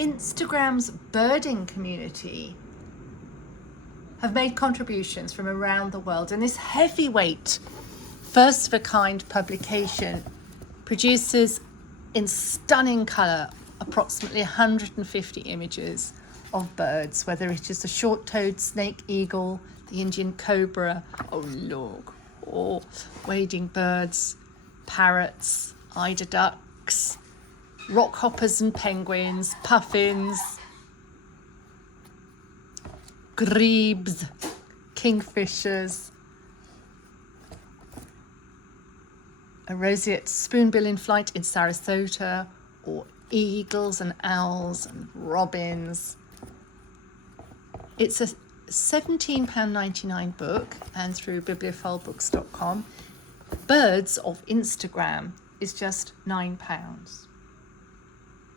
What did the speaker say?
Instagram's birding community have made contributions from around the world, and this heavyweight, first of a kind publication produces in stunning colour approximately 150 images of birds, whether it is the short-toed snake eagle, the Indian cobra, oh look, oh, wading birds, parrots, eider ducks, rockhoppers and penguins, puffins, grebes, kingfishers, a roseate spoonbill in flight in Sarasota, or eagles and owls and robins. It's a £17.99 book, and through bibliophilebooks.com, Birds of Instagram is just £9.